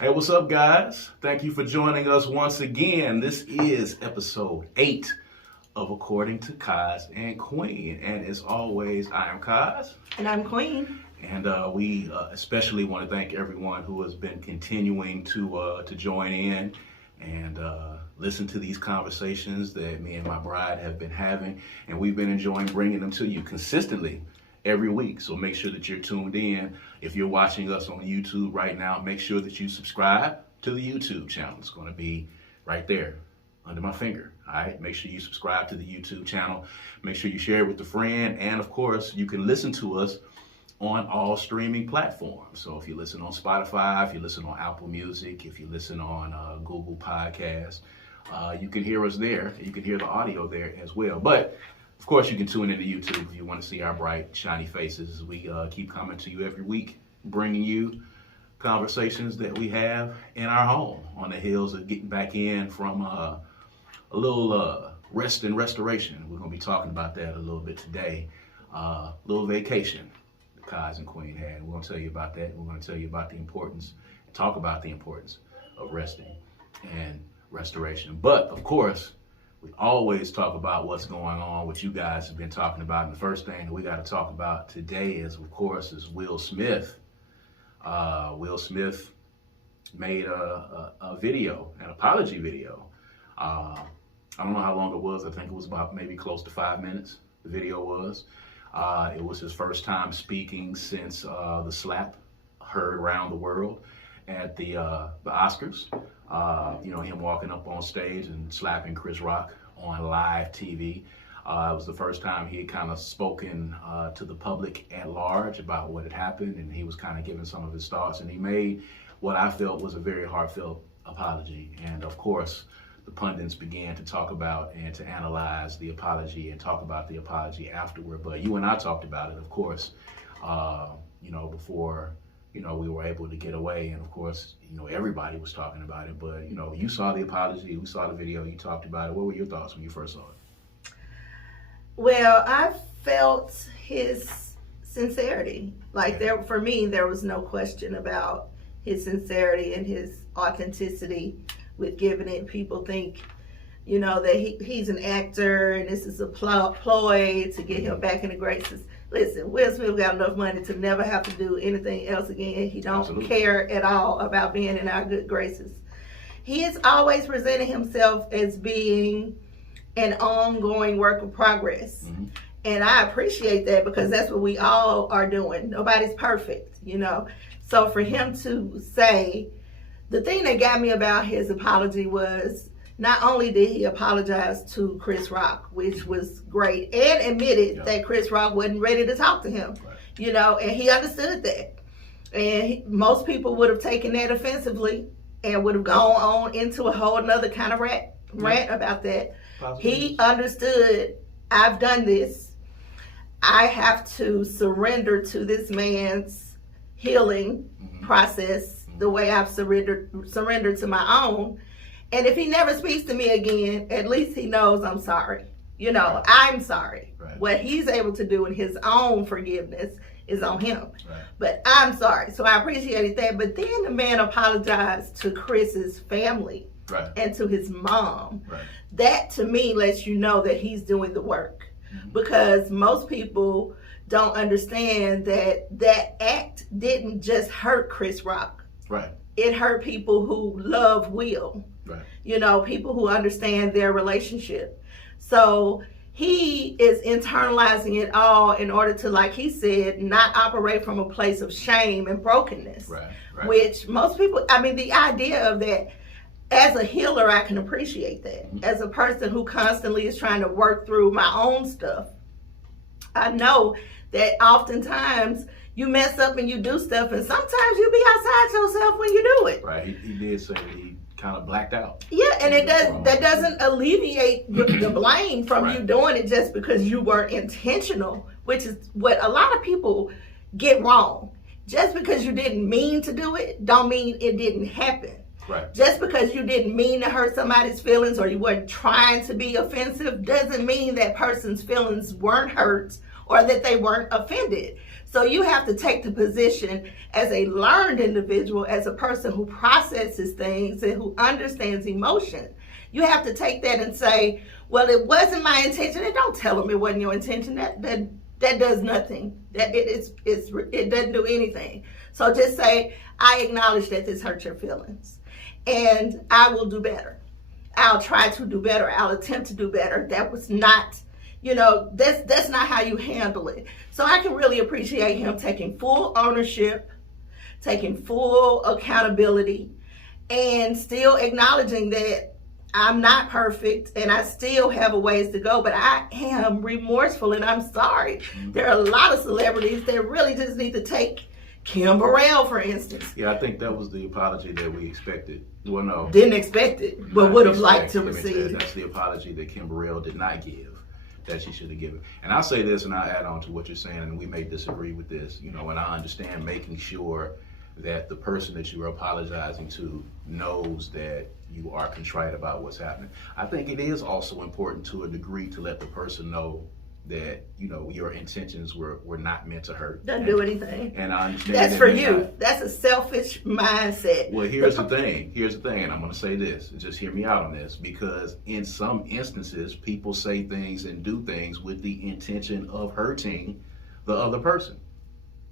Hey, what's up, guys? Thank you for joining us once again. This is episode 8 of According to Kaz and Queen. And as always, I am Kaz. And I'm Queen. And we especially want to thank everyone who has been continuing to join in and listen to these conversations that me and my bride have been having. And we've been enjoying bringing them to you consistently every week. So make sure that you're tuned in. If you're watching us on YouTube right now, make sure that you subscribe to the YouTube channel. It's going to be right there under my finger. All right. Make sure you subscribe to the YouTube channel. Make sure you share it with a friend. And of course, you can listen to us on all streaming platforms. So if you listen on Spotify, if you listen on Apple Music, if you listen on Google Podcasts, you can hear us there. You can hear the audio there as well. But of course, you can tune into YouTube if you want to see our bright, shiny faces. We keep coming to you every week, bringing you conversations that we have in our home on the heels of getting back in from a little rest and restoration. We're going to be talking about that a little bit today. Little vacation the Kaz and Queen had. We're going to tell you about that. We're going to tell you about the importance, talk about the importance of resting and restoration. But of course, we always talk about what's going on, what you guys have been talking about. And the first thing that we got to talk about today is, of course, is Will Smith. Will Smith made a video, an apology video. I don't know how long it was. I think it was about maybe close to 5 minutes. The video was. It was his first time speaking since the slap heard around the world at the Oscars. Him walking up on stage and slapping Chris Rock on live TV. It was the first time he had kind of spoken to the public at large about what had happened, and he was kind of giving some of his thoughts, and he made what I felt was a very heartfelt apology. And of course, the pundits began to talk about and to analyze the apology and talk about the apology afterward. But you and I talked about it, of course, before we were able to get away. And of course, everybody was talking about it. But, you saw the apology, we saw the video, you talked about it. What were your thoughts when you first saw it? Well, I felt his sincerity. For me, there was no question about his sincerity and his authenticity with giving it. People think, that he's an actor and this is a ploy to get him back in the graces. Listen, Will Smith got enough money to never have to do anything else again. He don't Absolutely. care at all about being in our good graces. He has always presented himself as being an ongoing work of progress. Mm-hmm. And I appreciate that, because that's what we all are doing. Nobody's perfect, So for him to say, the thing that got me about his apology was, not only did he apologize to Chris Rock, which was great, and admitted that Chris Rock wasn't ready to talk to him, and he understood that. And most people would have taken that offensively and would have gone on into a whole nother kind of rant about that. Positive. He understood, I've done this. I have to surrender to this man's healing process the way I've surrendered to my own. And if he never speaks to me again, at least he knows I'm sorry. Right. I'm sorry. Right. What he's able to do in his own forgiveness is on him. Right. But I'm sorry. So I appreciated that. But then the man apologized to Chris's family and to his mom. Right. That to me lets you know that he's doing the work. Mm-hmm. Because most people don't understand that act didn't just hurt Chris Rock. Right. It hurt people who love Will. Right. People who understand their relationship. So he is internalizing it all in order to, like he said, not operate from a place of shame and brokenness. Right. Right. Which most people, the idea of that, as a healer, I can appreciate that. Mm-hmm. As a person who constantly is trying to work through my own stuff, I know that oftentimes you mess up and you do stuff, and sometimes you be outside yourself when you do it. Right. He did say that he kind of blacked out. Yeah, and that doesn't alleviate the blame from you doing it just because you weren't intentional, which is what a lot of people get wrong. Just because you didn't mean to do it, don't mean it didn't happen. Right. Just because you didn't mean to hurt somebody's feelings or you weren't trying to be offensive doesn't mean that person's feelings weren't hurt or that they weren't offended. So you have to take the position as a learned individual, as a person who processes things and who understands emotion. You have to take that and say, well, it wasn't my intention. And don't tell them it wasn't your intention. That does nothing. It doesn't do anything. So just say, I acknowledge that this hurt your feelings, and I will do better. I'll try to do better. I'll attempt to do better. That was not, that's not how you handle it. So I can really appreciate him taking full ownership, taking full accountability, and still acknowledging that I'm not perfect and I still have a ways to go, but I am remorseful and I'm sorry. There are a lot of celebrities that really just need to take Kim Burrell, for instance. Yeah, I think that was the apology that we expected. Well, no. Didn't expect it, but would have liked to receive. That's the apology that Kim Burrell did not give, that she should have given. And I'll say this, and I'll add on to what you're saying, and we may disagree with this, and I understand making sure that the person that you are apologizing to knows that you are contrite about what's happening. I think it is also important to a degree to let the person know that, your intentions were not meant to hurt. Doesn't do anything. And I understand that's for you. That's a selfish mindset. Well, here's the thing, and I'm going to say this, just hear me out on this, because in some instances, people say things and do things with the intention of hurting the other person.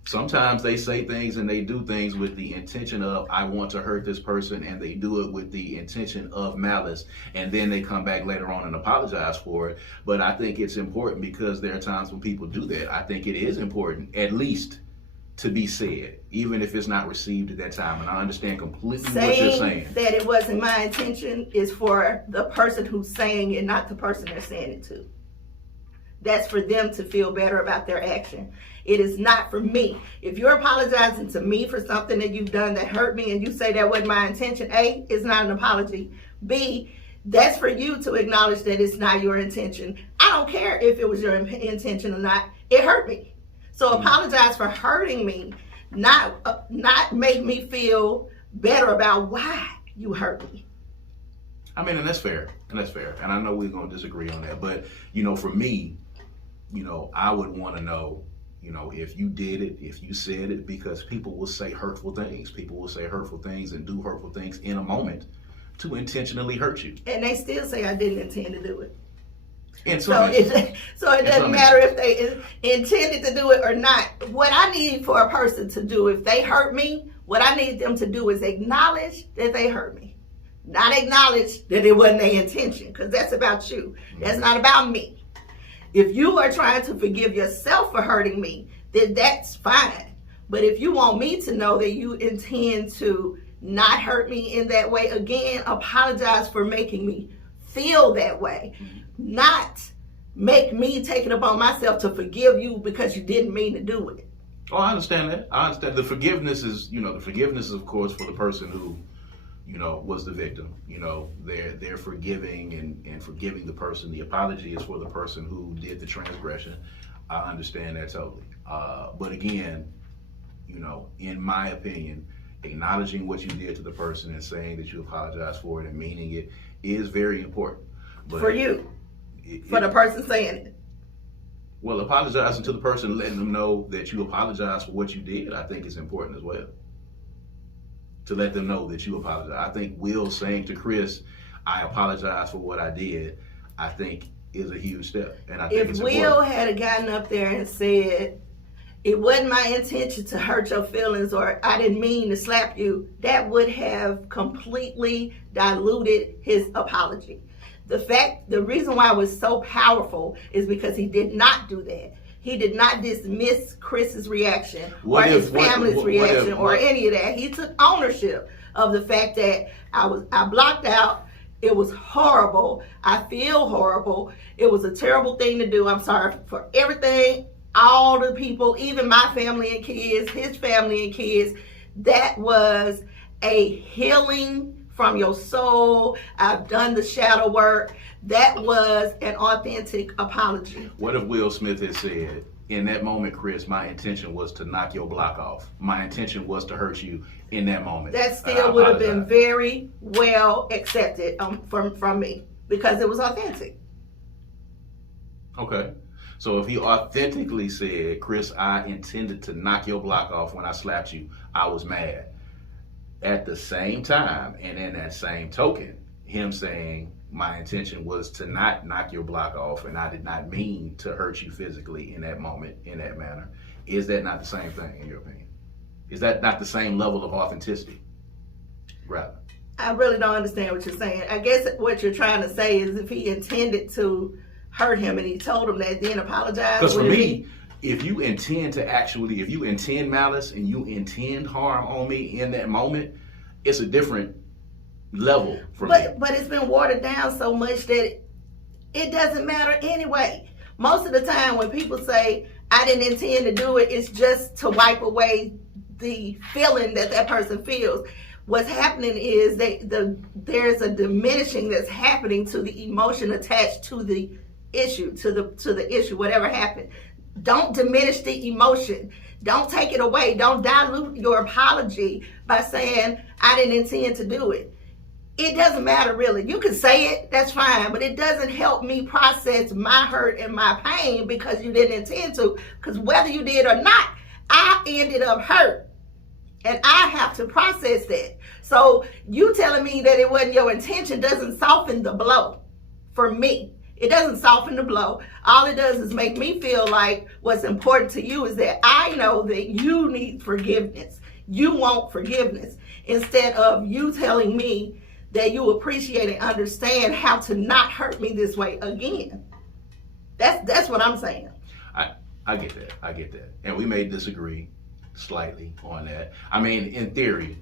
Sometimes they say things and they do things with the intention of, I want to hurt this person, and they do it with the intention of malice, and then they come back later on and apologize for it. But I think it's important, because there are times when people do that. I think it is important, at least, to be said, even if it's not received at that time. And I understand completely what you're saying. That it wasn't my intention is for the person who's saying it, not the person they're saying it to. That's for them to feel better about their action. It is not for me. If you're apologizing to me for something that you've done that hurt me, and you say that wasn't my intention, A, it's not an apology. B, that's for you to acknowledge that it's not your intention. I don't care if it was your intention or not. It hurt me. So apologize for hurting me, not make me feel better about why you hurt me. I mean, and that's fair. And I know we're going to disagree on that. But, for me, I would want to know, if you did it, if you said it, because people will say hurtful things. People will say hurtful things and do hurtful things in a moment to intentionally hurt you. And they still say I didn't intend to do it. So it doesn't matter if they intended to do it or not. What I need for a person to do, if they hurt me, what I need them to do is acknowledge that they hurt me. Not acknowledge that it wasn't their intention, because that's about you. That's not about me. If you are trying to forgive yourself for hurting me, then that's fine. But if you want me to know that you intend to not hurt me in that way, again, apologize for making me feel that way. Not make me take it upon myself to forgive you because you didn't mean to do it. Oh, I understand that. I understand. The forgiveness is, of course, for the person who, was the victim. They're forgiving and forgiving the person. The apology is for the person who did the transgression. I understand that totally. But again, in my opinion, acknowledging what you did to the person and saying that you apologize for it and meaning it is very important. But for you, for the person saying it. Well, apologizing to the person, letting them know that you apologize for what you did, I think is important as well. To let them know that you apologize. I think Will saying to Chris, I apologize for what I did, I think is a huge step. And I think if Will had gotten up there and said, it wasn't my intention to hurt your feelings, or I didn't mean to slap you, that would have completely diluted his apology. The reason why it was so powerful is because he did not do that. He did not dismiss Chris's reaction or his family's reaction or any of that. He took ownership of the fact that I blocked out. It was horrible. I feel horrible. It was a terrible thing to do. I'm sorry for everything, all the people, even my family and kids, his family and kids. That was a healing from your soul. I've done the shadow work. That was an authentic apology. What if Will Smith had said, in that moment, Chris, my intention was to knock your block off. My intention was to hurt you in that moment. That still would have been very well accepted from me, because it was authentic. Okay. So if he authentically said, Chris, I intended to knock your block off when I slapped you, I was mad. At the same time, and in that same token, him saying, my intention was to not knock your block off and I did not mean to hurt you physically in that moment, in that manner. Is that not the same thing, in your opinion? Is that not the same level of authenticity? Rather. I really don't understand what you're saying. I guess what you're trying to say is if he intended to hurt him and he told him that, then apologize. Because for me, if you intend malice and you intend harm on me in that moment, it's a different level for me. But it's been watered down so much that it doesn't matter anyway. Most of the time when people say, I didn't intend to do it, it's just to wipe away the feeling that person feels. What's happening is there's a diminishing that's happening to the emotion attached to the issue, to the issue, whatever happened. Don't diminish the emotion. Don't take it away. Don't dilute your apology by saying, I didn't intend to do it. It doesn't matter really. You can say it, that's fine, but it doesn't help me process my hurt and my pain because you didn't intend to. Because whether you did or not, I ended up hurt. And I have to process that. So you telling me that it wasn't your intention doesn't soften the blow for me. It doesn't soften the blow. All it does is make me feel like what's important to you is that I know that you need forgiveness. You want forgiveness. Instead of you telling me that you appreciate and understand how to not hurt me this way again. That's what I'm saying. I get that. I get that. And we may disagree slightly on that. I mean, in theory,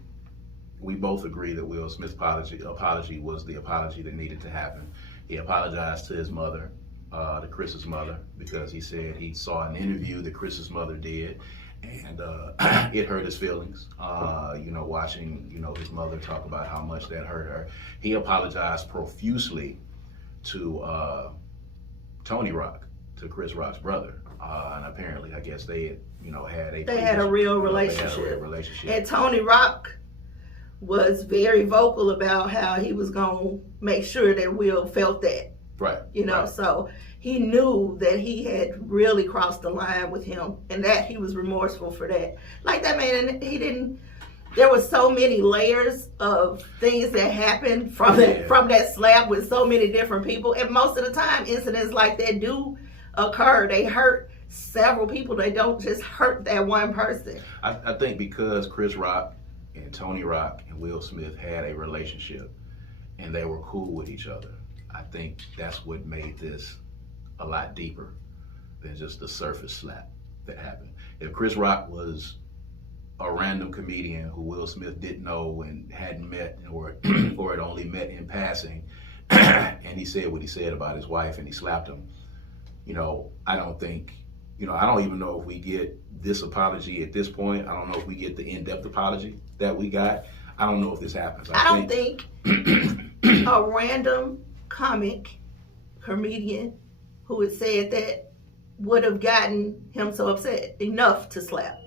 we both agree that Will Smith's apology was the apology that needed to happen. He apologized to his mother, to Chris's mother, because he said he saw an interview that Chris's mother did, and it hurt his feelings. Watching his mother talk about how much that hurt her. He apologized profusely to Tony Rock, to Chris Rock's brother, and apparently, I guess they had a real relationship. And Tony Rock was very vocal about how he was going to make sure that Will felt that. Right. Right. So he knew that he had really crossed the line with him and that he was remorseful for that. Like that man, there was so many layers of things that happened from that slap with so many different people. And most of the time, incidents like that do occur. They hurt several people. They don't just hurt that one person. I think because Chris Rock and Tony Rock and Will Smith had a relationship and they were cool with each other, I think that's what made this a lot deeper than just the surface slap that happened. If Chris Rock was a random comedian who Will Smith didn't know and hadn't met or had only met in passing, and he said what he said about his wife and he slapped him, I don't think, I don't even know if we get this apology at this point. I don't know if we get the in-depth apology that we got. I don't know if this happens. I don't think a random comedian who had said that would have gotten him so upset enough to slap.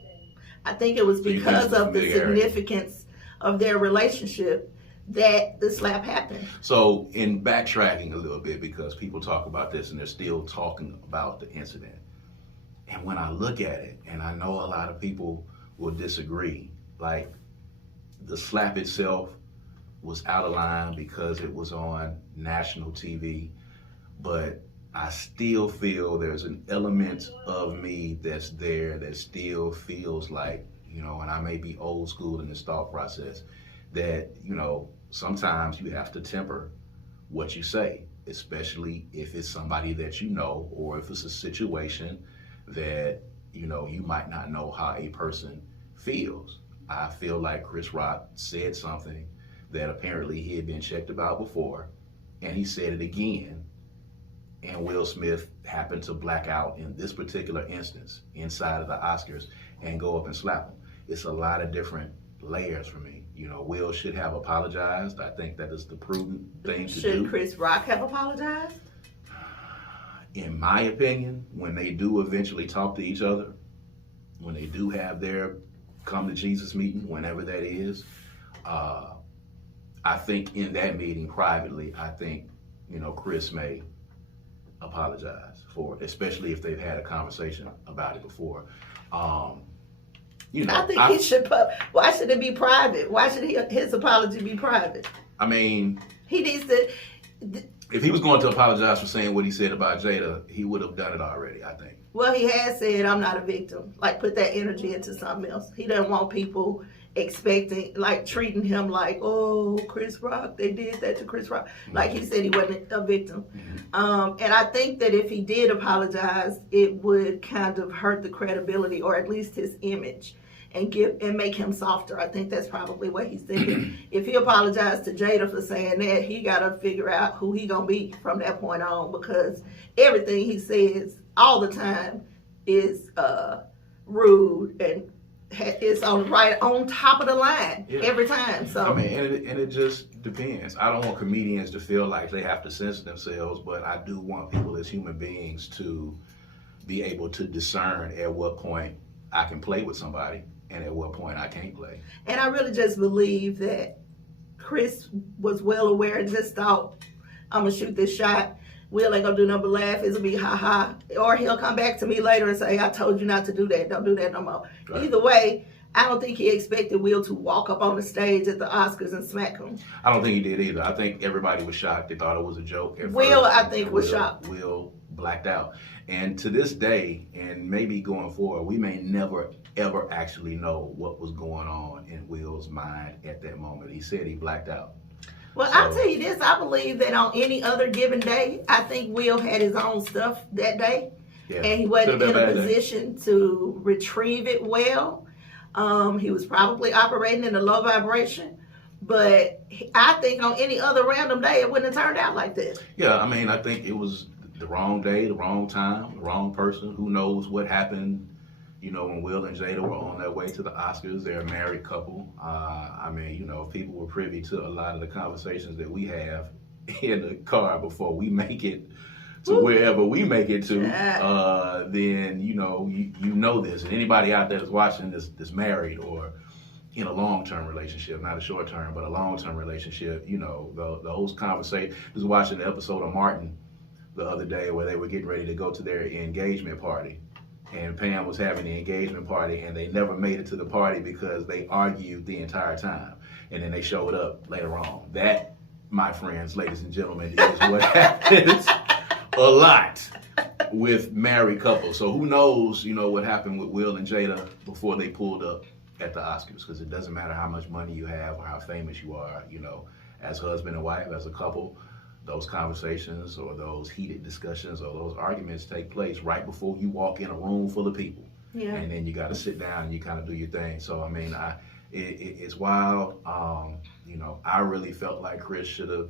I think it was because of the significance of their relationship that the slap happened. So in backtracking a little bit, because people talk about this and they're still talking about the incident. And when I look at it, and I know a lot of people will disagree, like the slap itself was out of line because it was on national TV, but I still feel there's an element of me that's there that still feels like, and I may be old school in this thought process, that, sometimes you have to temper what you say, especially if it's somebody that you know, or if it's a situation that, you might not know how a person feels. I feel like Chris Rock said something that apparently he had been checked about before, and he said it again, and Will Smith happened to black out in this particular instance inside of the Oscars and go up and slap him. It's a lot of different layers for me. Will should have apologized. I think that is the prudent thing to do. Should Chris Rock have apologized? In my opinion, when they do eventually talk to each other, when they do have their come to Jesus meeting, whenever that is, I think in that meeting privately, I think, Chris may apologize for it, especially if they've had a conversation about it before. You know, I think he should. Why should it be private? Why should his apology be private? I mean, he needs to. If he was going to apologize for saying what he said about Jada, he would have done it already, I think. Well, he has said, I'm not a victim. Like, put that energy into something else. He doesn't want people expecting, like, treating him like, oh, Chris Rock, they did that to Chris Rock. Like he said, he wasn't a victim. And I think that if he did apologize, it would kind of hurt the credibility, or at least his image, and make him softer. I think that's probably what he's thinking. If he apologized to Jada for saying that, he got to figure out who he going to be from that point on, because everything he says all the time is rude and it's right on top of the line every time. So I mean, and it just depends. I don't want comedians to feel like they have to censor themselves, but I do want people as human beings to be able to discern at what point I can play with somebody and at what point I can't play. And I really just believe that Chris was well aware and just thought, I'm gonna shoot this shot. Will ain't gonna do nothing but laugh. It'll be ha-ha. Or he'll come back to me later and say, I told you not to do that. Don't do that no more. Right. Either way, I don't think he expected Will to walk up on the stage at the Oscars and smack him. I don't think he did either. I think everybody was shocked. They thought it was a joke at Will, first. I think, was shocked. Will blacked out. And to this day, and maybe going forward, we may never, ever actually know what was going on in Will's mind at that moment. He said he blacked out. Well, I'll tell you this. I believe that on any other given day, I think Will had his own stuff that day. Yeah. And he wasn't in a position to retrieve it well. He was probably operating in a low vibration. But I think on any other random day, it wouldn't have turned out like this. Yeah, I mean, I think it was the wrong day, the wrong time, the wrong person. Who knows what happened, you know, when Will and Jada were on their way to the Oscars. They're a married couple. I mean, you know, if people were privy to a lot of the conversations that we have in the car before we make it to wherever we make it to, then, you know this. And anybody out there that's watching this married or in a long-term relationship, not a short-term, but a long-term relationship, you know, those conversations. I was watching the episode of Martin the other day where they were getting ready to go to their engagement party. And Pam was having the engagement party, and they never made it to the party because they argued the entire time. And then they showed up later on. That, my friends, ladies and gentlemen, is what happens a lot with married couples. So who knows, you know, what happened with Will and Jada before they pulled up at the Oscars, because it doesn't matter how much money you have or how famous you are, you know, as husband and wife, as a couple, those conversations or those heated discussions or those arguments take place right before you walk in a room full of people. Yeah. And then you got to sit down and you kind of do your thing. So, I mean, it's wild. You know, I really felt like Chris should have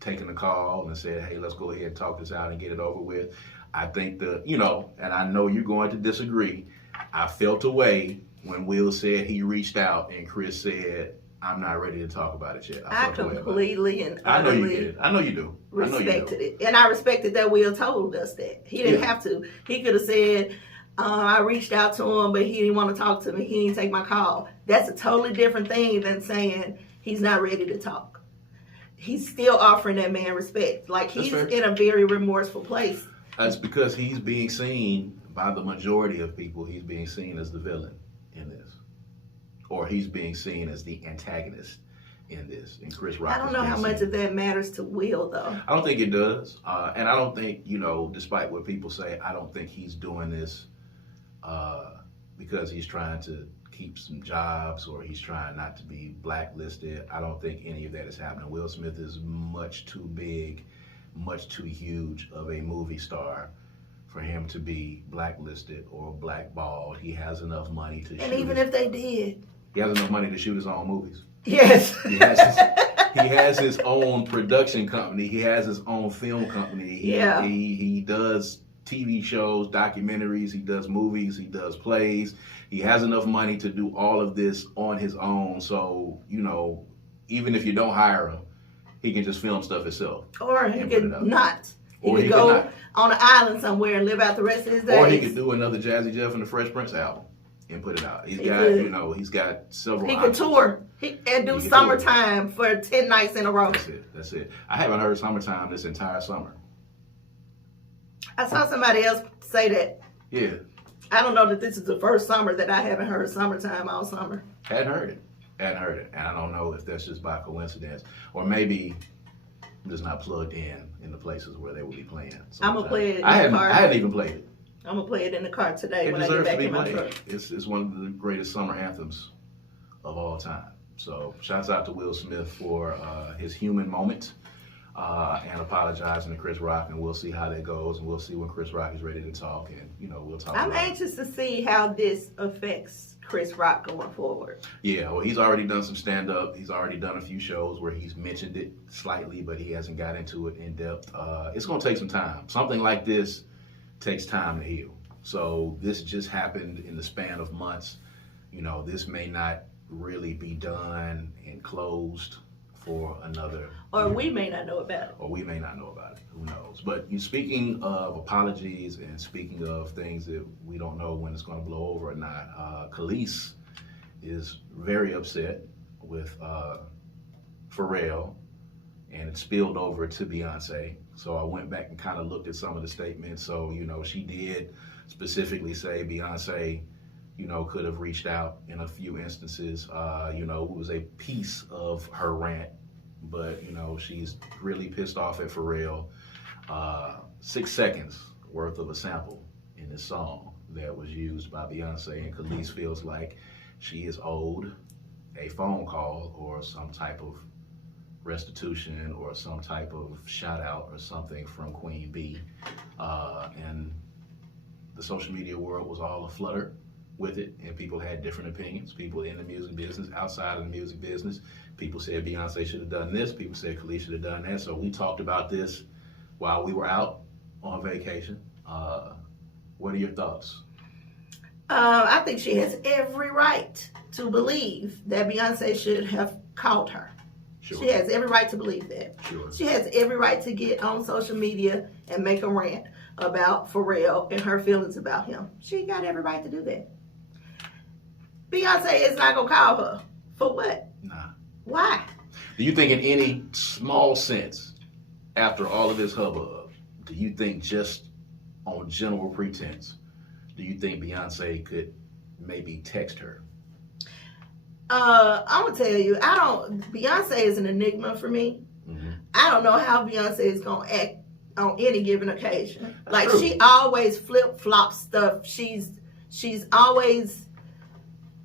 taken the call and said, hey, let's go ahead and talk this out and get it over with. I think you know, and I know you're going to disagree, I felt a way when Will said he reached out and Chris said, I'm not ready to talk about it yet. I completely and utterly I know you did. I know you do. Respected it. And I respected that Will told us that. He didn't have to. He could have said, I reached out to him, but he didn't want to talk to me. He didn't take my call. That's a totally different thing than saying he's not ready to talk. He's still offering that man respect. Like, he's in a very remorseful place. That's because he's being seen by the majority of people. He's being seen as the villain in this. Or he's being seen as the antagonist in this. And Chris Rock. I don't know how much of that matters to Will, though. I don't think it does. And I don't think, you know, despite what people say, I don't think he's doing this because he's trying to keep some jobs or he's trying not to be blacklisted. I don't think any of that is happening. Will Smith is much too big, much too huge of a movie star for him to be blacklisted or blackballed. He has enough money to shoot. And even if they did, he has enough money to shoot his own movies. Yes. He has his own production company. He has his own film company. He does TV shows, documentaries. He does movies. He does plays. He has enough money to do all of this on his own. So, you know, even if you don't hire him, he can just film stuff himself. Or he could not. He could go on an island somewhere and live out the rest of his days. Or he could do another Jazzy Jeff and the Fresh Prince album and put it out. He's got several He could tour and do Summertime for 10 nights in a row. That's it. I haven't heard Summertime this entire summer. I saw somebody else say that. Yeah. I don't know that this is the first summer that I haven't heard "Summertime" all summer. Hadn't heard it. And I don't know if that's just by coincidence or maybe I'm just not plugged in the places where they will be playing. I'm going to play it in I the car. hadn't even played it. I'm going to play it in the car today It when I get deserves to back be in my played. truck. It's one of the greatest summer anthems of all time. So shouts out to Will Smith for his human moment and apologizing to Chris Rock, and we'll see how that goes, and we'll see when Chris Rock is ready to talk, and we'll talk. I'm anxious to see how this affects Chris Rock going forward. Yeah, well, he's already done some stand-up. He's already done a few shows where he's mentioned it slightly, but he hasn't got into it in depth. It's going to take some time. Something like this takes time to heal. So this just happened in the span of months. This may not really be done and closed for another Or year. we may not know about it. Or we may not know about it. Who knows? But speaking of apologies and speaking of things that we don't know when it's going to blow over or not, Kelis is very upset with Pharrell, and it spilled over to Beyonce. So I went back and kind of looked at some of the statements. So, she did specifically say Beyonce, could have reached out in a few instances. It was a piece of her rant, but, she's really pissed off at Pharrell. 6 seconds worth of a sample in this song that was used by Beyonce, and Kelis feels like she is owed a phone call or some type of restitution or some type of shout out or something from Queen B. And the social media world was all aflutter with it, and people had different opinions. People in the music business, outside of the music business, people said Beyonce should have done this, people said Kelis should have done that. So we talked about this while we were out on vacation. What are your thoughts? I think she has every right to believe that Beyonce should have called her. Sure. She has every right to believe that. Sure. She has every right to get on social media and make a rant about Pharrell and her feelings about him. She got every right to do that. Beyonce is not going to call her. For what? Nah. Why? Do you think in any small sense, after all of this hubbub, do you think just on general pretense, do you think Beyonce could maybe text her? I'm going to tell you, Beyonce is an enigma for me. Mm-hmm. I don't know how Beyonce is going to act on any given occasion. That's like, true. she always flip-flops stuff. She's always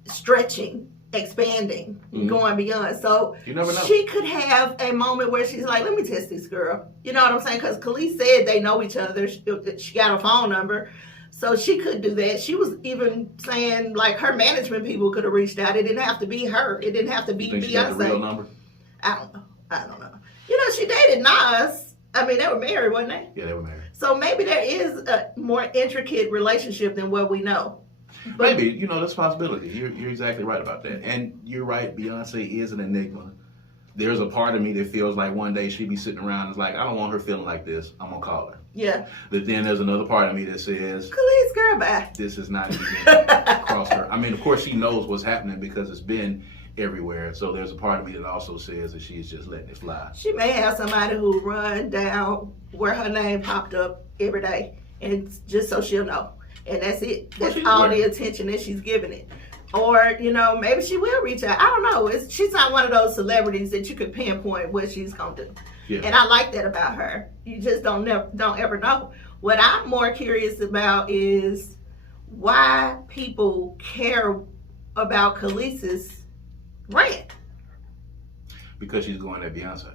stretching, expanding, going beyond. So You never know. she could have a moment where she's like, let me test this girl. You know what I'm saying? Because Kelis said they know each other. She got a phone number. So she could do that. She was even saying, like, her management people could have reached out. It didn't have to be her. It didn't have to be You think Beyonce. she got the real number? I don't know. She dated Nas. I mean, they were married, wasn't they? Yeah, they were married. So maybe there is a more intricate relationship than what we know. But Maybe, that's a possibility. You're exactly right about that. And you're right, Beyonce is an enigma. There's a part of me that feels like one day she'd be sitting around and is like, I don't want her feeling like this. I'm going to call her. yeah, But then there's another part of me that says, Kelis, girl, bye. this is not even crossed her. I mean, of course, she knows what's happening because it's been everywhere. So there's a part of me that also says that she's just letting it fly. She may have somebody who run down where her name popped up every day, and just so she'll know. And that's it. That's all the attention that she's giving it. Or, maybe she will reach out. I don't know. She's not one of those celebrities that you could pinpoint what she's going to do. Yeah. And I like that about her. You just don't ever know. What I'm more curious about is why people care about Kelis's rant. Because she's going at Beyonce.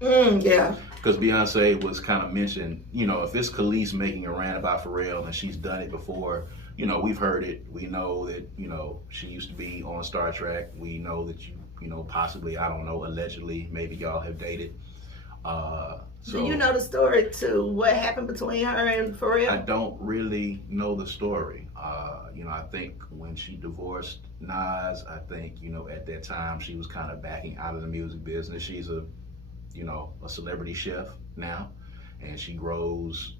Yeah. Because Beyonce was kind of mentioned, if it's Kelis making a rant about Pharrell and she's done it before, we've heard it. We know that, she used to be on Star Trek. We know that possibly, I don't know, allegedly, maybe y'all have dated. So Do you know the story to what happened between her and Pharrell? I don't really know the story. I think when she divorced Nas, I think, at that time she was kind of backing out of the music business. She's a celebrity chef now, and she grows,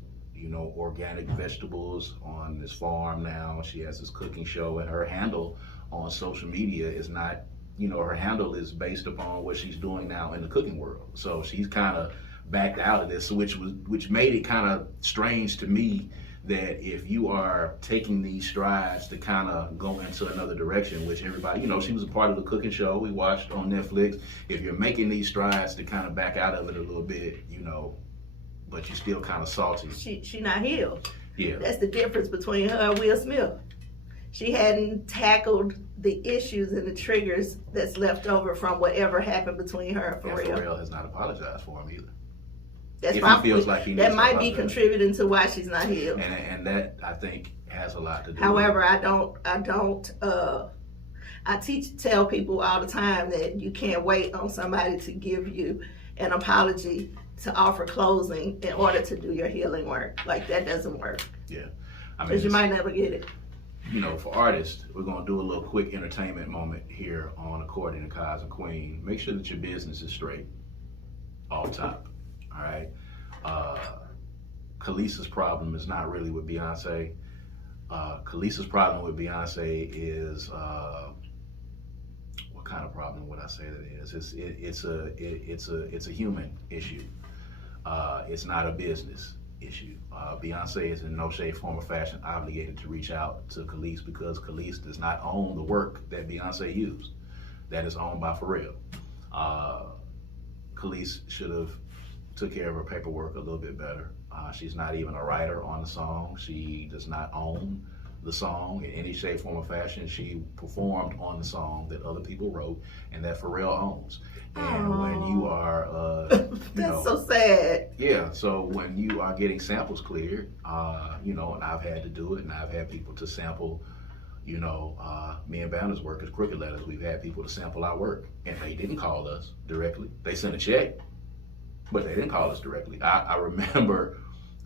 organic vegetables on this farm now. She has this cooking show, and her handle on social media is not, her handle is based upon what she's doing now in the cooking world. So she's kind of backed out of this, which made it kind of strange to me that if you are taking these strides to kind of go into another direction, which everybody, you know, she was a part of the cooking show we watched on Netflix. If you're making these strides to kind of back out of it a little bit, you know, but you're still kind of salty. She not healed. Yeah. That's the difference between her and Will Smith. She hadn't tackled the issues and the triggers that's left over from whatever happened between her and Pharrell. And Pharrell has not apologized for him either. That's if he feels like he needs that might to be contributing to why she's not healed. And that, I think, has a lot to do However, with it. I tell people all the time that you can't wait on somebody to give you an apology to offer closing in order to do your healing work. Like, that doesn't work. Yeah. I mean, because you might never get it. You know, for artists, we're going to do a little quick entertainment moment here on According to Kaz Queen. Make sure that your business is straight off top. All right. Kelis's problem is not really with Beyonce. Kelis's problem with Beyonce is what kind of problem would I say that is? It's a human issue. It's not a business issue. Beyonce is in no shape, form, or fashion obligated to reach out to Kelis because Kelis does not own the work that Beyonce used. That is owned by Pharrell. Kelis should have took care of her paperwork a little bit better. She's not even a writer on the song. She does not own the song in any shape, form, or fashion. She performed on the song that other people wrote and that Pharrell owns. And when you are, that's so sad. Yeah, so when you are getting samples cleared, you know, and I've had to do it, and I've had people to sample, you know, me and Banner's work as Crooked Letters. We've had people to sample our work, and they didn't call us directly. They sent a check, but they didn't call us directly. I remember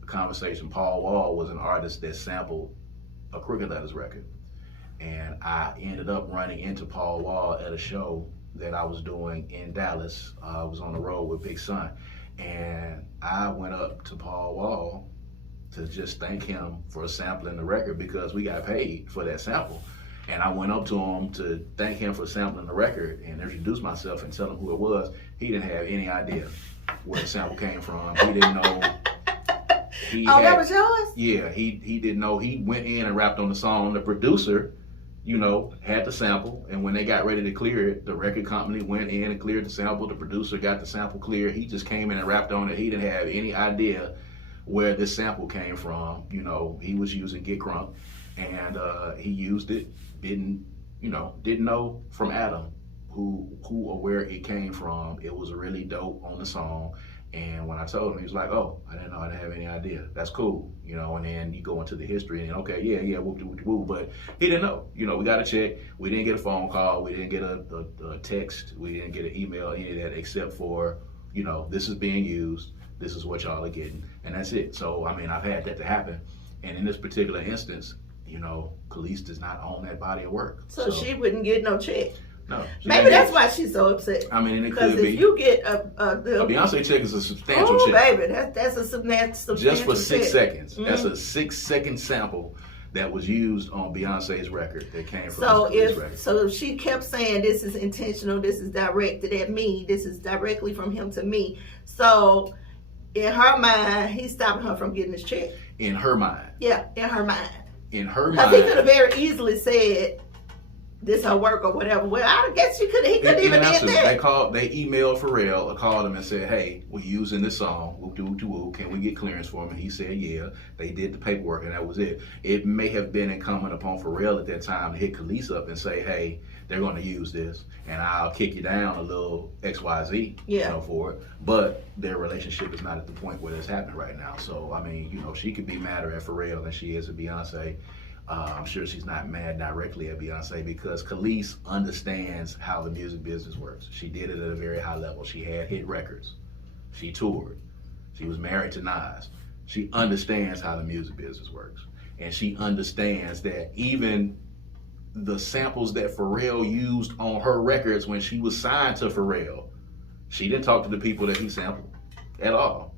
a conversation. Paul Wall was an artist that sampled a Crooked Letters record, and I ended up running into Paul Wall at a show that I was doing in Dallas. I was on the road with Big Son, and I went up to Paul Wall to just thank him for sampling the record because we got paid for that sample. And I went up to him to thank him for sampling the record and introduce myself and tell him who it was. He didn't have any idea where the sample came from. He didn't know. That was yours? Yeah, he didn't know. He went in and rapped on the song. The producer, you know, had the sample, and when they got ready to clear it, the record company went in and cleared the sample. The producer got the sample clear. He just came in and rapped on it. He didn't have any idea where this sample came from. You know, he was using Get Crunk, and he used it. Didn't know from Adam who or where it came from. It was really dope on the song. And when I told him, he was like, "Oh, I didn't know. I didn't have any idea. That's cool." You know, and then you go into the history and okay, yeah, woo. But he didn't know. You know, we got a check. We didn't get a phone call. We didn't get a text. We didn't get an email, any of that, except for, you know, this is being used. This is what y'all are getting. And that's it. So, I mean, I've had that to happen. And in this particular instance, you know, Kelis does not own that body of work. So she wouldn't get no check. No. Maybe that's why she's so upset. I mean, and it could be. Because if you get a Beyonce check is a substantial check. Oh, baby, that's a substantial just for 6 check. seconds. Mm-hmm. That's a 6-second sample that was used on Beyonce's record that came from record. So if she kept saying this is intentional, this is directed at me, this is directly from him to me. So in her mind, he's stopping her from getting his check. In her mind. Yeah, in her mind. In her mind. Because he could have very easily said this her work or whatever. Well, I guess he couldn't even did that. They emailed Pharrell or called him and said, "Hey, we're using this song. Can we get clearance for him?" And he said, "Yeah." They did the paperwork and that was it. It may have been incumbent upon Pharrell at that time to hit Kelis up and say, "Hey, they're going to use this, and I'll kick you down a little XYZ, you know, for it." But their relationship is not at the point where this happening right now. So I mean, you know, she could be madder at Pharrell than she is at Beyonce. I'm sure she's not mad directly at Beyonce because Kelis understands how the music business works. She did it at a very high level. She had hit records. She toured. She was married to Nas. She understands how the music business works. And she understands that even the samples that Pharrell used on her records when she was signed to Pharrell, she didn't talk to the people that he sampled at all.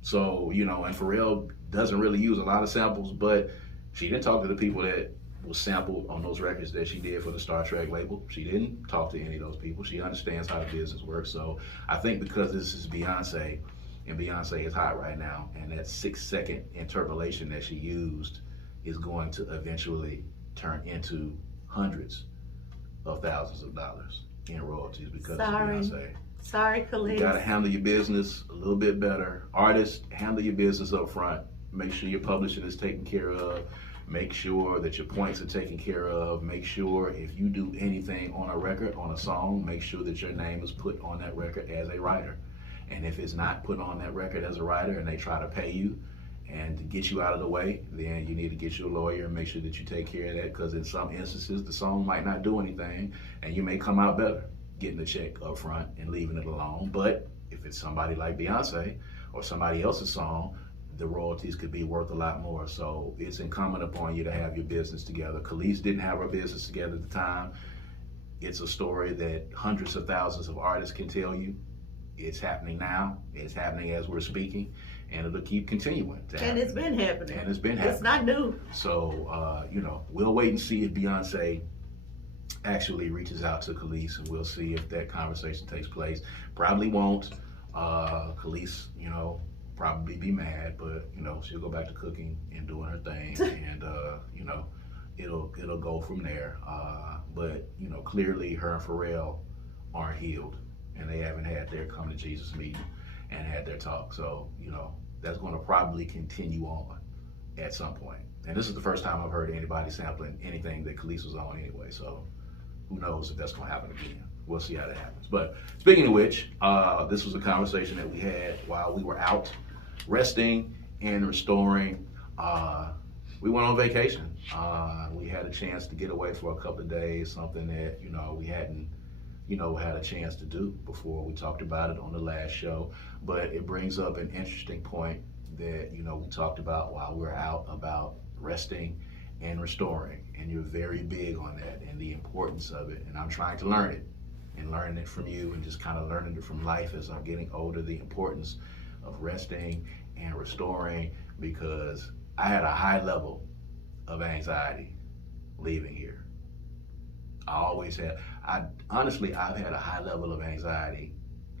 So, you know, and Pharrell doesn't really use a lot of samples, but she didn't talk to the people that was sampled on those records that she did for the Star Trek label. She didn't talk to any of those people. She understands how the business works. So I think because this is Beyonce and Beyonce is hot right now, and that 6-second interpolation that she used is going to eventually turn into hundreds of thousands of dollars in royalties because of Beyonce. Sorry, Kelis. You gotta handle your business a little bit better. Artists, handle your business up front. Make sure your publishing is taken care of. Make sure that your points are taken care of. Make sure if you do anything on a record, on a song, make sure that your name is put on that record as a writer. And if it's not put on that record as a writer and they try to pay you and to get you out of the way, then you need to get you a lawyer and make sure that you take care of that, because in some instances the song might not do anything and you may come out better getting the check up front and leaving it alone. But if it's somebody like Beyonce or somebody else's song, the royalties could be worth a lot more. So it's incumbent upon you to have your business together. Kelis didn't have her business together at the time. It's a story that hundreds of thousands of artists can tell you. It's happening now. It's happening as we're speaking, and it'll keep continuing to happen. And it's been happening. And it's been happening. It's not new. So, we'll wait and see if Beyonce actually reaches out to Kelis, and we'll see if that conversation takes place. Probably won't. Kelis, probably be mad, but she'll go back to cooking and doing her thing, and it'll go from there. But clearly her and Pharrell aren't healed, and they haven't had their come to Jesus meeting and had their talk. So that's going to probably continue on at some point. And this is the first time I've heard anybody sampling anything that Kelis was on anyway. So who knows if that's going to happen again. We'll see how that happens. But speaking of which, this was a conversation that we had while we were out resting and restoring. We went on vacation. We had a chance to get away for a couple of days, something that, we hadn't, had a chance to do before. We talked about it on the last show, but it brings up an interesting point that, we talked about while we were out about resting and restoring. And you're very big on that and the importance of it. And I'm trying to learn it and learning it from you and just kind of learning it from life as I'm getting older, the importance of resting and restoring, because I had a high level of anxiety leaving here. I've had a high level of anxiety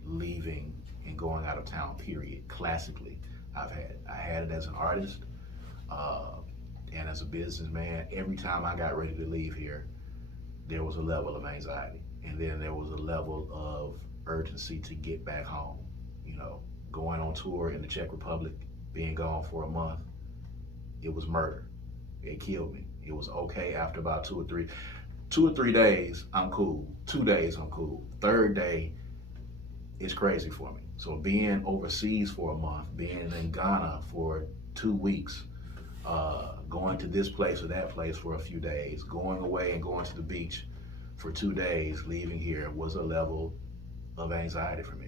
leaving and going out of town, period. Classically, I had it as an artist and as a businessman. Every time I got ready to leave here, there was a level of anxiety. And then there was a level of urgency to get back home. Going on tour in the Czech Republic, being gone for a month, it was murder. It killed me. It was okay after about 2 or 3 days, I'm cool. 2 days, I'm cool. Third day, it's crazy for me. So being overseas for a month, being in Ghana for 2 weeks, going to this place or that place for a few days, going away and going to the beach for 2 days, leaving here was a level of anxiety for me,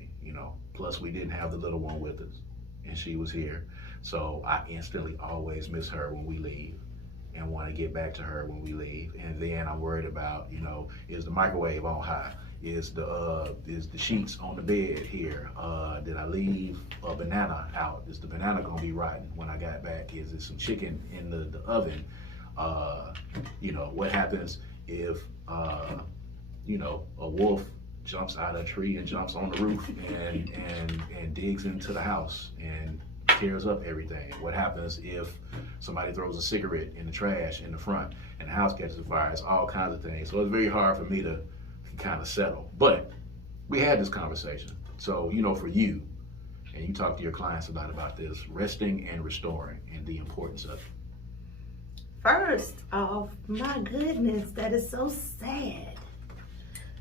Plus we didn't have the little one with us, and she was here. So I instantly always miss her when we leave and want to get back to her when we leave. And then I'm worried about, is the microwave on high? Is the sheets on the bed here? Did I leave a banana out? Is the banana gonna be rotten when I got back? Is there some chicken in the oven? What happens if a wolf jumps out of a tree and jumps on the roof and digs into the house and tears up everything? What happens if somebody throws a cigarette in the trash in the front and the house catches fire? It's all kinds of things. So it's very hard for me to kind of settle. But we had this conversation. So, for you, and you talk to your clients about this, resting and restoring and the importance of it. First off, my goodness, that is so sad.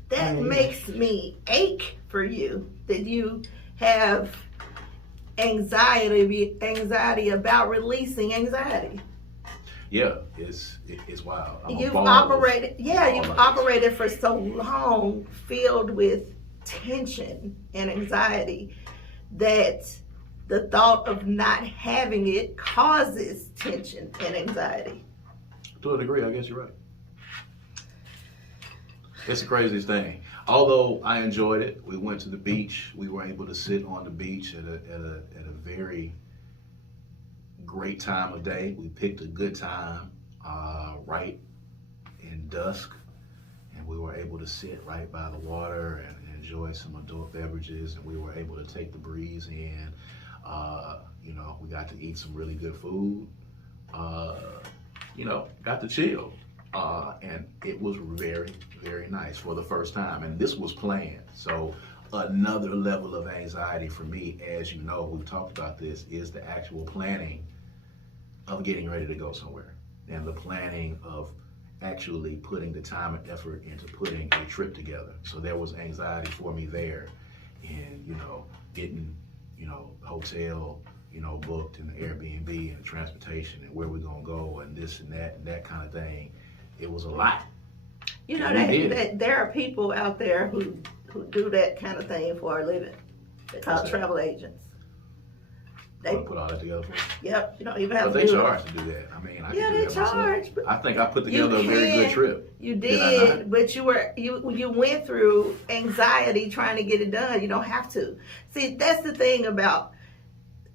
That makes me ache for you, that you have anxiety about releasing anxiety. Yeah, it's wild. You've operated for so long filled with tension and anxiety that the thought of not having it causes tension and anxiety. To a degree, I guess you're right. It's the craziest thing. Although I enjoyed it, we went to the beach. We were able to sit on the beach at a very great time of day. We picked a good time, right in dusk, and we were able to sit right by the water and enjoy some adult beverages, and we were able to take the breeze in. You know, we got to eat some really good food. You know, got to chill. And it was very, very nice for the first time. And this was planned. So another level of anxiety for me, as you know, we've talked about this, is the actual planning of getting ready to go somewhere. And the planning of actually putting the time and effort into putting a trip together. So there was anxiety for me there in, you know, getting, you know, hotel, you know, booked and the Airbnb and the transportation and where we're going to go and this and that kind of thing. It was a lot. You know, that there are people out there who do that kind of thing for a living. They're called travel agents. They put all that together for you? Yep, you don't even have to do they charge to do that. I mean, I can do that charge. Myself. I think I put together a very good trip. You did, but you went through anxiety trying to get it done. You don't have to. See, that's the thing about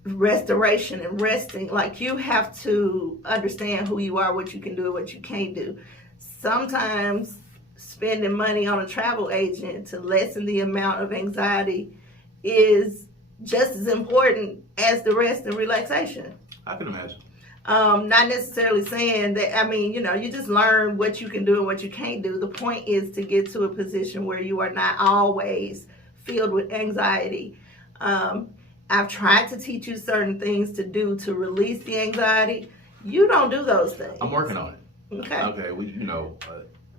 restoration and resting. Like, you have to understand who you are, what you can do, and what you can't do. Sometimes spending money on a travel agent to lessen the amount of anxiety is just as important as the rest and relaxation. I can imagine. Not necessarily saying that, I mean, you know, you just learn what you can do and what you can't do. The point is to get to a position where you are not always filled with anxiety. I've tried to teach you certain things to do to release the anxiety. You don't do those things. I'm working on it. Okay. Okay. We, you know,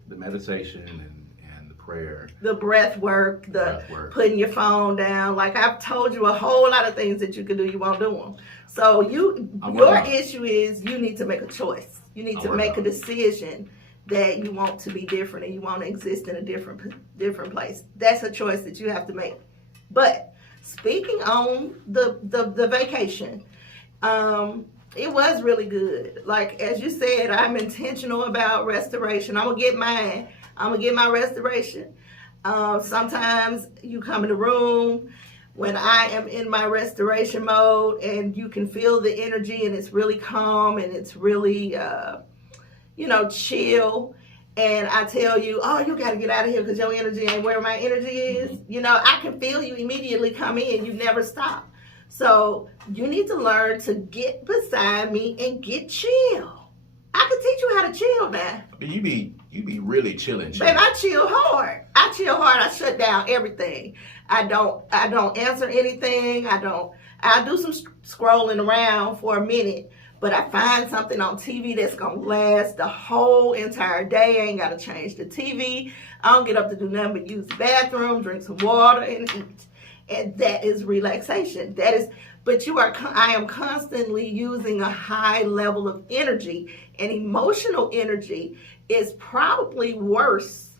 the meditation and the prayer, the breath work, putting your phone down. Like, I've told you a whole lot of things that you can do. You won't do them. So your issue is you need to make a choice. You need to make a decision that you want to be different and you want to exist in a different place. That's a choice that you have to make. But speaking on the vacation, it was really good. Like, as you said, I'm intentional about restoration. I'm gonna get mine. I'm gonna get my restoration. Sometimes you come in the room when I am in my restoration mode and you can feel the energy and it's really calm and it's really, chill. And I tell you, oh, you got to get out of here because your energy ain't where my energy is. You know, I can feel you immediately come in. You never stop. So you need to learn to get beside me and get chill. I can teach you how to chill now. I mean, you be really chilling. Babe, I chill hard. I shut down everything. I don't answer anything. I'll do some scrolling around for a minute, but I find something on TV that's going to last the whole entire day. I ain't got to change the TV. I don't get up to do nothing but use the bathroom, drink some water, and eat. And that is relaxation. I am constantly using a high level of energy, and emotional energy is probably worse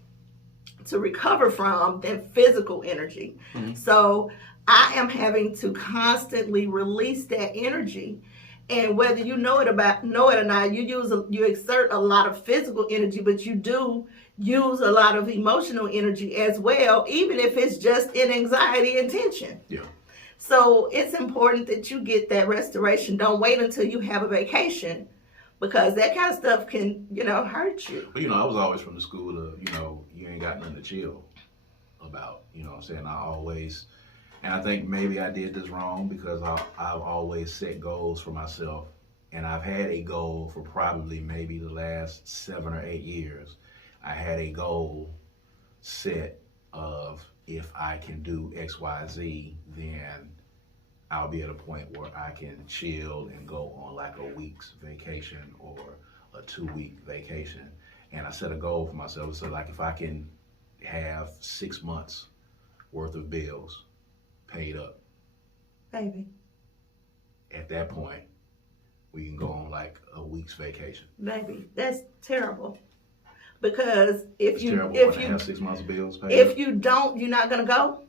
to recover from than physical energy. Mm-hmm. So I am having to constantly release that energy. And whether you know it or not, you exert a lot of physical energy, but you do use a lot of emotional energy as well, even if it's just in anxiety and tension. Yeah. So it's important that you get that restoration. Don't wait until you have a vacation, because that kind of stuff can, hurt you. But, I was always from the school of, you ain't got nothing to chill about. You know what I'm saying? And I think maybe I did this wrong because I've always set goals for myself. And I've had a goal for probably maybe the last 7 or 8 years. I had a goal set of, if I can do X, Y, Z, then I'll be at a point where I can chill and go on like a week's vacation or a 2-week vacation. And I set a goal for myself. So like, if I can have 6 months worth of bills paid up, baby, at that point, we can go on like a week's vacation. Baby, that's terrible. Because if you have 6 months of bills paid if up. You don't, you're not gonna go.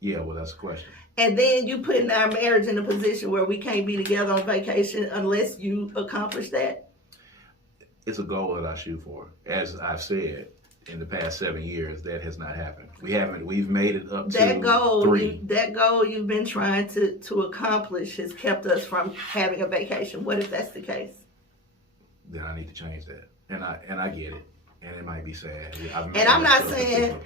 Yeah, well, that's the question. And then you putting our marriage in a position where we can't be together on vacation unless you accomplish that. It's a goal that I shoot for. As I've said, in the past 7 years, that has not happened. We've made it up to that goal. 3. That goal you've been trying to accomplish has kept us from having a vacation. What if that's the case? Then I need to change that. And I get it. And it might be sad. And I'm not saying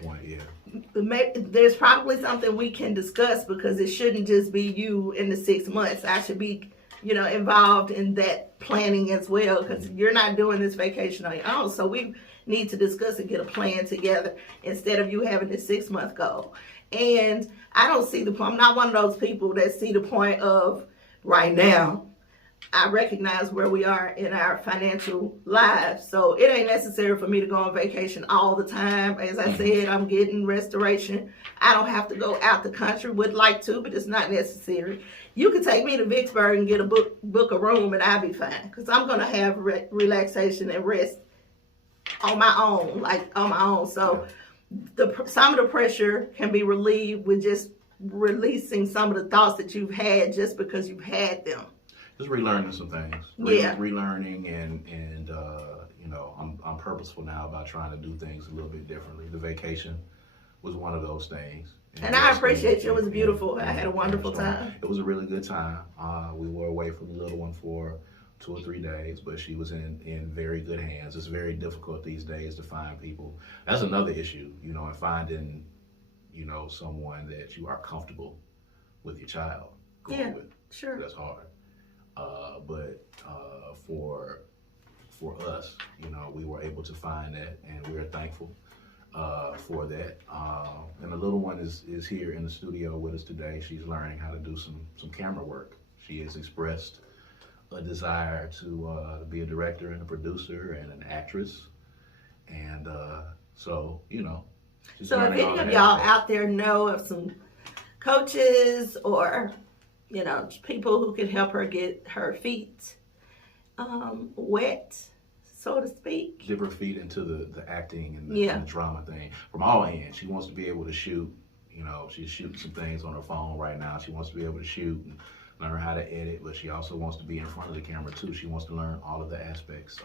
there's probably something we can discuss, because it shouldn't just be you in the 6 months. I should be, involved in that planning as well, because you're not doing this vacation on your own. So we need to discuss and get a plan together instead of you having this 6 month goal. And I don't see the point. I'm not one of those people that see the point of right now. I recognize where we are in our financial lives. So it ain't necessary for me to go on vacation all the time. As I said, I'm getting restoration. I don't have to go out the country. Would like to, but it's not necessary. You can take me to Vicksburg and get a book a room, and I'll be fine. Because I'm going to have relaxation and rest on my own. So some of the pressure can be relieved with just releasing some of the thoughts that you've had just because you've had them. Just relearning some things. Relearning and I'm purposeful now about trying to do things a little bit differently. The vacation was one of those things. And I appreciate you. It was beautiful. I had a wonderful time. It was a really good time. We were away from the little one for 2 or 3 days, but she was in very good hands. It's very difficult these days to find people. That's another issue, and finding, someone that you are comfortable with your child going with. Sure. That's hard. But for us, we were able to find that, and we're thankful for that. And the little one is here in the studio with us today. She's learning how to do some camera work. She has expressed a desire to be a director and a producer and an actress. And so she's so if learning any of y'all out there know of some coaches or people who can help her get her feet wet, so to speak. Dip her feet into the acting and the drama thing from all ends. She wants to be able to shoot. She's shooting some things on her phone right now. She wants to be able to shoot and learn how to edit, but she also wants to be in front of the camera too. She wants to learn all of the aspects.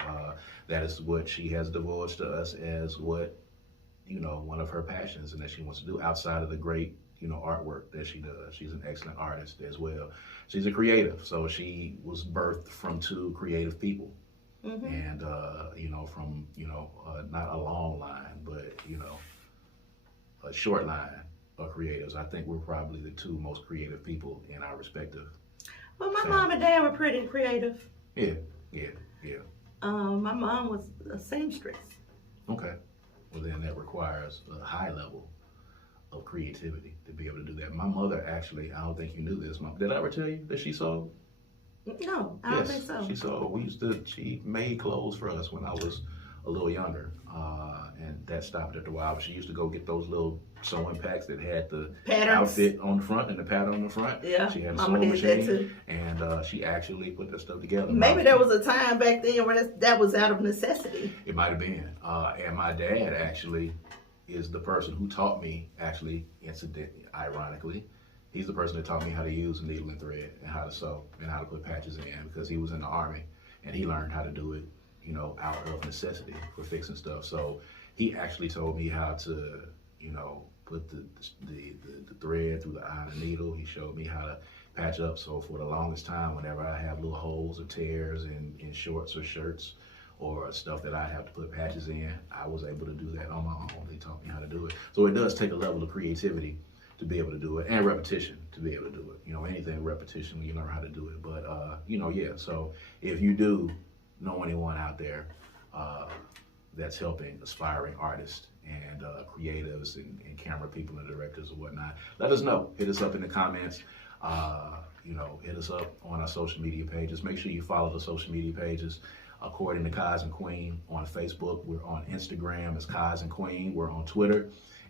That is what she has divulged to us as what, one of her passions and that she wants to do outside of the great artwork that she does. She's an excellent artist as well. She's a creative, so she was birthed from 2 creative people. Mm-hmm. And from not a long line, but a short line of creatives. I think we're probably the 2 most creative people in our respective. Well, my mom and dad were pretty creative. Yeah. My mom was a seamstress. Okay. Well, then that requires a high level of creativity to be able to do that. My mother actually, I don't think you knew this. Did I ever tell you that she sewed? No, I don't think so. She sewed. She made clothes for us when I was a little younger, and that stopped after a while. But she used to go get those little sewing packs that had the patterns, outfit on the front and the pattern on the front. Yeah, she had a Mama sewing did machine, that too. And she actually put that stuff together. Maybe there was a time back then where that was out of necessity. It might have been. And my dad actually is the person who taught me, ironically, he's the person that taught me how to use a needle and thread and how to sew and how to put patches in, because he was in the Army and he learned how to do it, out of necessity for fixing stuff. So he actually told me how to, put the thread through the eye of the needle. He showed me how to patch up. So for the longest time, whenever I have little holes or tears in shorts or shirts or stuff that I have to put patches in, I was able to do that on my own. They taught me how to do it. So it does take a level of creativity to be able to do it, and repetition to be able to do it. Anything repetition when you learn how to do it. But, so if you do know anyone out there that's helping aspiring artists and creatives and camera people and directors and whatnot, let us know. Hit us up in the comments. Hit us up on our social media pages. Make sure you follow the social media pages. According to Kaz Queen on Facebook, we're on Instagram as Kaz Queen. We're on Twitter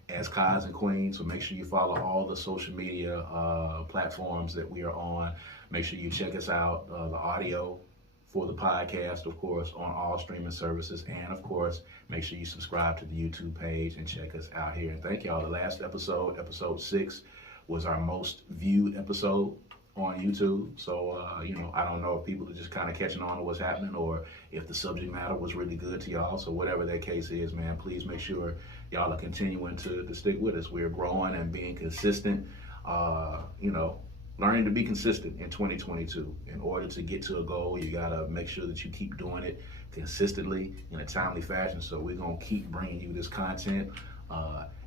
as Kaz Queen. So make sure you follow all the social media platforms that we are on. Make sure you check us out, the audio for the podcast, of course, on all streaming services. And of course, make sure you subscribe to the YouTube page and check us out here. And thank y'all. The last episode 6, was our most viewed episode on YouTube. So, I don't know if people are just kind of catching on to what's happening or if the subject matter was really good to y'all. So whatever that case is, man, please make sure y'all are continuing to stick with us. We're growing and being consistent, learning to be consistent in 2022. In order to get to a goal, you gotta make sure that you keep doing it consistently in a timely fashion. So we're gonna keep bringing you this content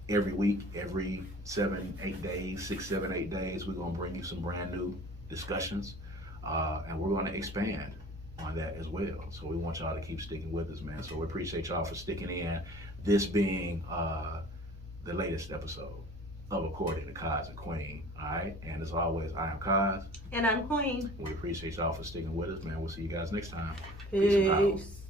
every week, every 7, 8 days, 6, 7, 8 days. We're gonna bring you some brand new discussions, and we're gonna expand on that as well. So we want y'all to keep sticking with us, man. So we appreciate y'all for sticking in. This being the latest episode of According to Kaz Queen. All right, and as always, I am Kaz. And I'm Queen. We appreciate y'all for sticking with us, man. We'll see you guys next time. Peace and power. Peace.